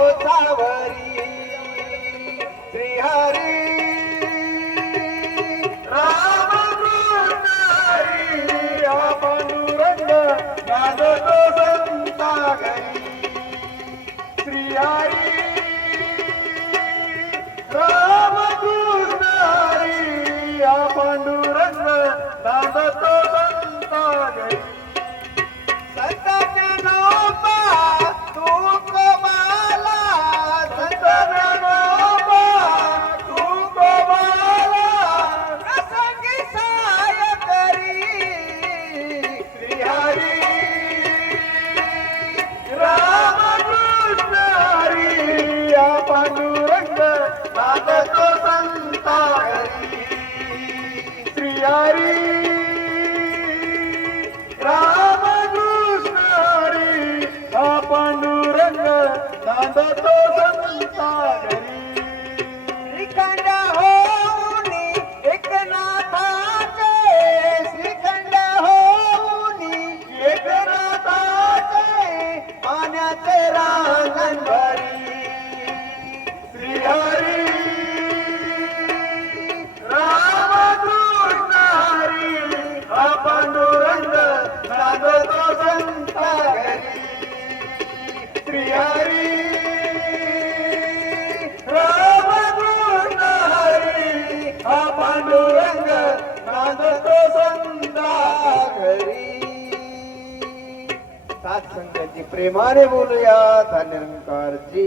ओसावरी श्रीहरी रामकृष्ण हरी हा पांडुरंग नांदतो संता घरी श्रीहरी रामकृष्ण हरी हा पांडुरंग नांदतो संता घरी संतांच्या नावा तुकोबाला संतांच्या नावा तुकोबाला प्रसंगी सहाय्य करी श्रीहरी रामकृष्ण हरी हा पांडुरंग नांदतो संता घरी श्रीहरी रामकृष्ण हरी हा पांडुरंग नांदतो संता घरी श्रीखंड होऊनी एकनाथाचे श्रीखंड होऊनी एकनाथाचे पाण्याचे रांगण भरी श्रीहरी रामकृष्ण हरी हा पांडुरंग नांदतो संता घरी श्रीहरी रामकृष्ण हरी हा पांडुरंग नांदतो संता घरी सात संगती प्रेमाने बोलूया धन्यंकारजी